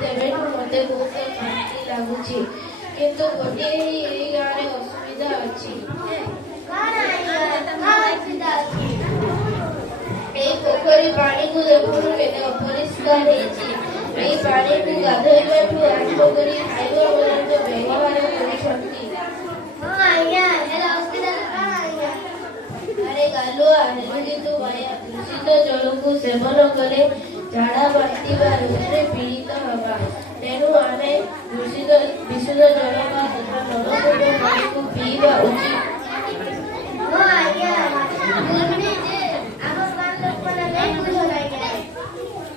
ତେବେଠୁ ମୋତେ ବହୁତ ଶାନ୍ତି ଲାଗୁଛି। କିନ୍ତୁ ଗୋଟିଏ ଏହି ଗାଁରେ ଅସୁବିଧା ଅଛି। এই ପୋଖରୀ ପାଣିକୁ ଦେଖୁନୁ କେତେ ଅପରିଷ୍କାର ହେଇଛି। ଏହି ପାଣିକୁ ଗାଧୋଇବାଠୁ ଆରମ୍ଭ କରି ଖାଇବା ପର୍ଯ୍ୟନ୍ତ ବ୍ୟବହାର କରୁଛନ୍ତି। ଆରେ ଗାଲୁଆ ହେଲୁଣି ତୁ ବାୟା। ଦୂଷିତ ଜଳକୁ ସେବନ କଲେ ଝାଡ଼ା ବାନ୍ତି ବା ରୋଗରେ ପୀଡ଼ିତ ହେବା। ତେଣୁ ଆମେ ବିଶୁଦ୍ଧ ଜଳ ବା ତଥା ନଳକୂପ ପାଣିକୁ ପିଇବା ଉଚିତ।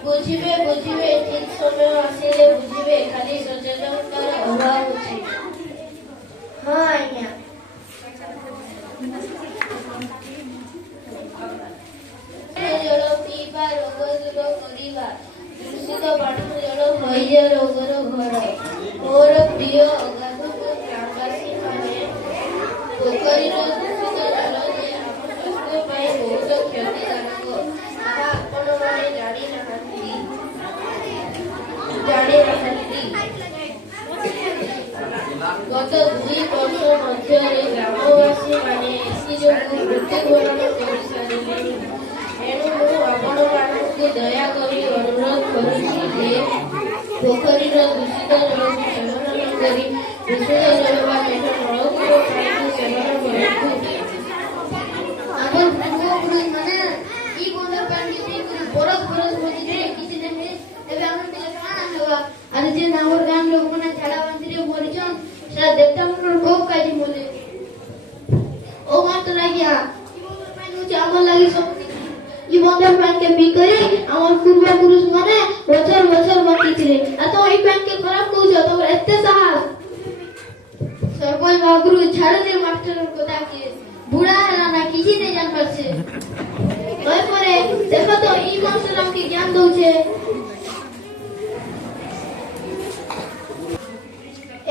ବୁଝିବେ ବୁଝିବେ ଠିକ ସମୟ ଆସିଲେ ବୁଝିବେ। ଖାଲି ସଚେତନତାର ଅଭାବ ଅଛି। ହଁ ଆଜ୍ଞା। ଜଳ ପିଇବା ରୋଗ ଦୂର କରିବା। ଦୂଷିତ ପାନୀୟ ଜଳ ହଇଜା ରୋଗର ଘର। ମୋର ପ୍ରିୟ ଅଗାଧୁକ ଗ୍ରାମବାସୀ ମାନେ, ପୋଖରୀର ଦୂଷିତ ଜଳ ଯେ ଆମ ସ୍ୱାସ୍ଥ୍ୟ ପାଇଁ ବହୁତ କ୍ଷତିକାରକ ତାହା ଆପଣମାନେ ଜାଣିନାହାନ୍ତି। ଗତ 2 ବର୍ଷ ମଧ୍ୟରେ ଗ୍ରାମବାସୀ ମାନେ ଏଥିଯୋଗୁଁ ମୃତ୍ୟୁବରଣ କରିସାରିଲେଣି। ଏଣୁ ମୁଁ ଆପଣମାନଙ୍କୁ ଦୟାକରି ଅନୁରୋଧ କରୁଛି ଯେ ପୋଖରୀର ଦୂଷିତ ଜଳକୁ ସେବନ ନ କରି ବିଶୁଦ୍ଧ ଜଳ ବା ତଥା ନଳକୂପ ପାଣିକୁ ସେବନ କରନ୍ତୁ। ଆମର ପୂର୍ବପୁରୁଷମାନେ ଇ ବନ୍ଧର ପାଣି ପିଇକରି ବରଷ ବଞ୍ଚିଥିଲେ କିଛି ଦିନ। ଏବେ ଆମର ପିଲା କାଣା ହେବା? ଆରେ ଯେନ୍ ଆମର ଗାଁ ଲୋକମାନେ ଝାଡ଼ା ବାନ୍ତିରେ ମରିଛନ୍ ସେଟା ଦେବତା ମାନଙ୍କର କୋପ କାଜି ମଲେ। ଓ ମାଷ୍ଟର ଆଜ୍ଞା, ଇ ବନ୍ଧର ପାଣି ହଉଛି ଆମର ଲାଗି ସବୁ। ଇ ବନ୍ଧର ପାଣିକେ ପିଇକରି ଆମର ପୂର୍ବପୁରୁଷ ମାନେ ବଛର ବଛର ବଞ୍ଚିଥିଲେ। ଆଉ ତମ ଏଇ ପାଣିକେ ଖରାପ କହୁଛ? ତମର ଏତେ ସାହସ? ସରପଞ୍ଚ ବାବୁରୁ ଛାଡ ଦେ ମାଷ୍ଟର କଥା କି ବୁଢା ହେଲା ନା କିଛି नहीं जान पाछे। ओए परे देखो तो ई मास्टर हमके ज्ञान दउछे।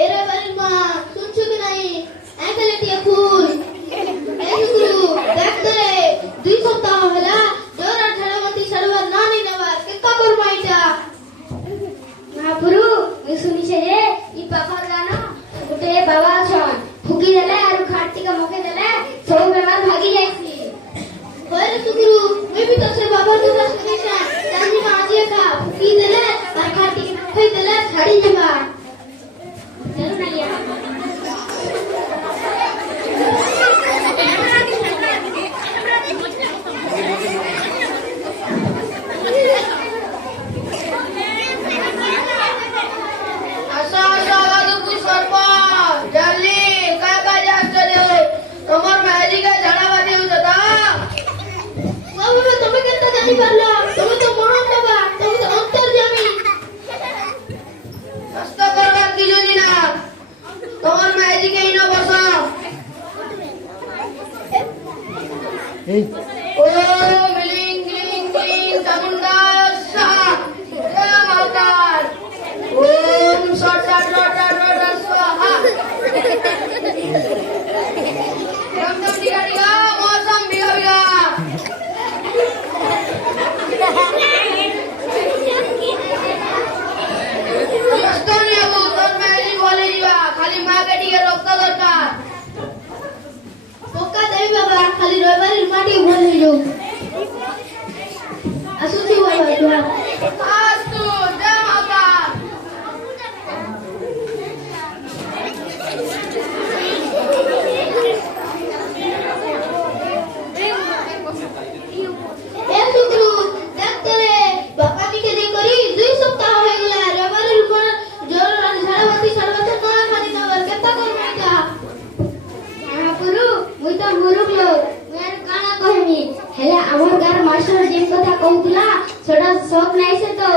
एरे बारी मां सुनछु कि नहीं? आइकले टिया फूल ए गुरु देख दे 2 सप्ताह होला जोरा झड़मती छड़वा ना नहीं नवा केका कर माइटा। महापुरु मैं सुनी छे रे ई पाखर गाना गोटे बाबा छन फुकी देले आरु खाटी का मुखे देले सब बेमार भागी जाईसी। होरे सुगुरु मैं भी तो से बाबा दुरा सुनी छे ताजी माजी का फुकी देले आर खाटी के मुखे देले छाड़ी जेबा। चलो ना लिया তোমার মাইজি কা ঝাড়া বাতি হচ্ছে তা বাবা তুমি কেন জানি পারলা? তুমি তো মহান বাবা, তুমি তো অন্তর্যামী। কষ্ট করবার কি জানি না। তোমার মাইজি কে ইনো বসা ও মিলিং গিলিং গিলিং চামুন্ডা শাহ মাতার ওম সটা সটা সটা স্বাহা। रमदम दिगा दिगा मौसम बिगा बिगा कस्तूरिया को तोर मैली बोले दिवा खाली मां के टिके रक्त दरकार। पोका देवी बाबा खाली रविवार माटी बोले जो असुची बाबा दुआ आस्तु जय माता। ए सुगुरु देखते रे बाबा नी के दे करी 2 सप्ताह हो गला रविवार रुपन जोर झाड़ाबाती छड़बाते कोना खानी नवर केता कर माइटा। महापुरु मुई तो मुरुक लोग मैं काना कहमी हेले हमर गार मास्टर जेम कथा कहउतला सेटा सब नाही से तो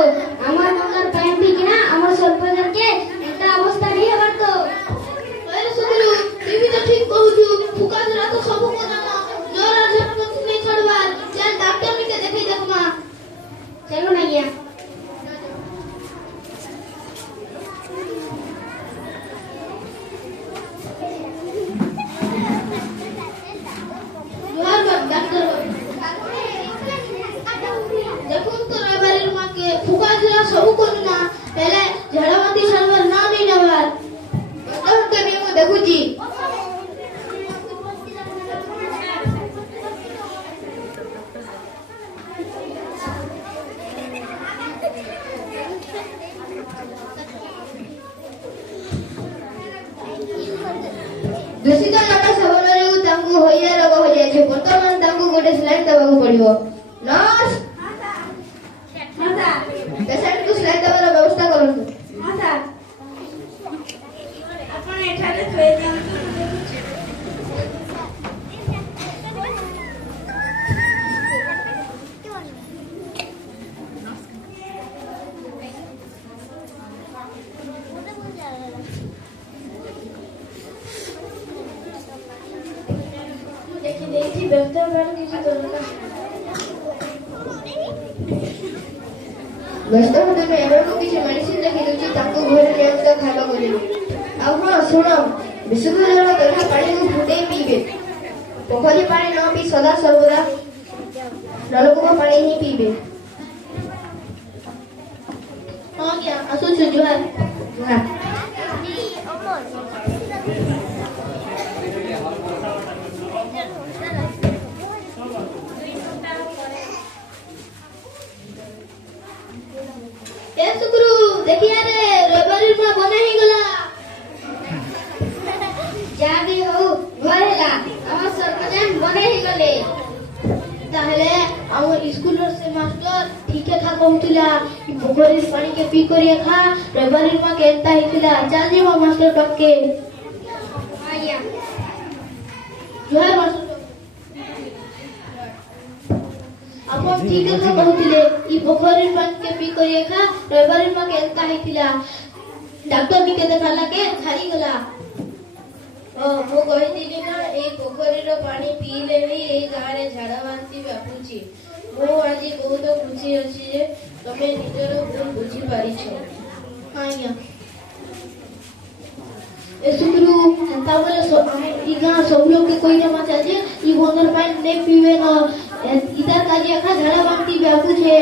ଦେବାକୁ ପଡିବ। ନର୍ସ ପେସେଣ୍ଟକୁ ସିଲେଇ ଦେବାର ବ୍ୟବସ୍ଥା କରନ୍ତୁ। ଆପଣ ଏଠାରେ ଶୋଇ ଯାଆନ୍ତୁ। देखी व्यस्त होगार किसी दरकार ବ୍ୟସ୍ତ ହୁଅନ୍ତୁନି, ଏମାନଙ୍କୁ କିଛି ମେଡିସିନ ଲେଖି ଦେଉଛି, ତାଙ୍କୁ ଘରେ ନିୟମିତ ଖାଇବା କରିବେ। ଆଉ ହଁ ଶୁଣ, ବିଶୁଦ୍ଧ ଜଳ ତଥା ପାଣିକୁ ଫୁଟେଇ ପିଇବେ। ପୋଖରୀ ପାଣି ନ ପିଇ ସଦା ସର୍ବଦା ନଳକୂପ ପାଣି ହିଁ ପିଇବେ। ହଁ ଆଜ୍ଞା ଆସୁଛୁ ଜୁହାର। ହଁ। ए सुकुरु देखिया रे रविवारी में बना ही गला ଯାହା ବି ହଉ ଭଲ ହେଲା, ଆମ ସରପଞ୍ଚ ବନେଇ ହେଇଗଲେ। ताहले हम स्कूल से मास्टर ठीक है खा कहूतिला कि पोखरी पानी के पी करिया खा रविवारी में केनता हितिला चल जी मास्टर पक्के ଆଜ୍ଞା जुहार मास्टर अपन ठीक है खा कहूतिले ई पोखरी पानी के पी करिया खा रविवारी में केनता हितिला डॉक्टर भी के देखाला के छाड़ी गला ମୁଁ କହିଥିଲି ନା ଏଇ ପୋଖରୀର ପାଣି ପିଇଲେ ହିଁ ଏଇ ଗାଁରେ ଝାଡ଼ା ବାନ୍ତି ବ୍ୟାପୁଛି। ମୁଁ ଆଜି ବହୁତ ଖୁସି ଅଛି ଯେ ତମେ ନିଜର ଭୁଲ ବୁଝିପାରିଛ। ଆଜ୍ଞା ଏ ସୁକୁରୁ ହେନ୍ତା ବୋଲେ ଇ ଗାଁ ସବୁ ଲୋକେ କହି ଜମା ଚାଲିଛେ ଇ ବନ୍ଦର ପାଣି ନେଇ ପିଇବେ ନା ଇତାର କାଜି ଏକା ଝାଡ଼ା ବାନ୍ତି ବ୍ୟାପୁଛେ।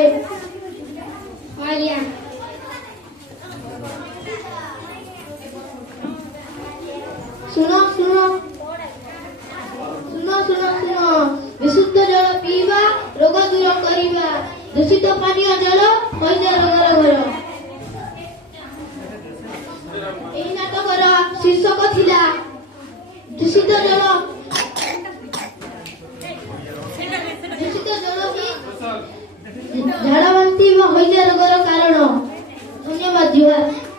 ଆଜ୍ଞା ଶୁଣ ଶୁଣ ଶୁଣ ଶୁଣ ଶୁଣ ବିଶୁଦ୍ଧ ଜଳ ପିଇବା ରୋଗ ଦୂର କରିବା ଦୂଷିତ ପାନୀୟ ଜଳ ହଇଜା ରୋଗର ଘର। ଏହି ନାଟକର ଶୀର୍ଷକ ଥିଲା ଦୂଷିତ ଜଳ ହିଁ ଝାଡ଼ା ବାନ୍ତି ବା ହଇଜା ରୋଗର କାରଣ। ଧନ୍ୟବାଦ ଜୁହାର।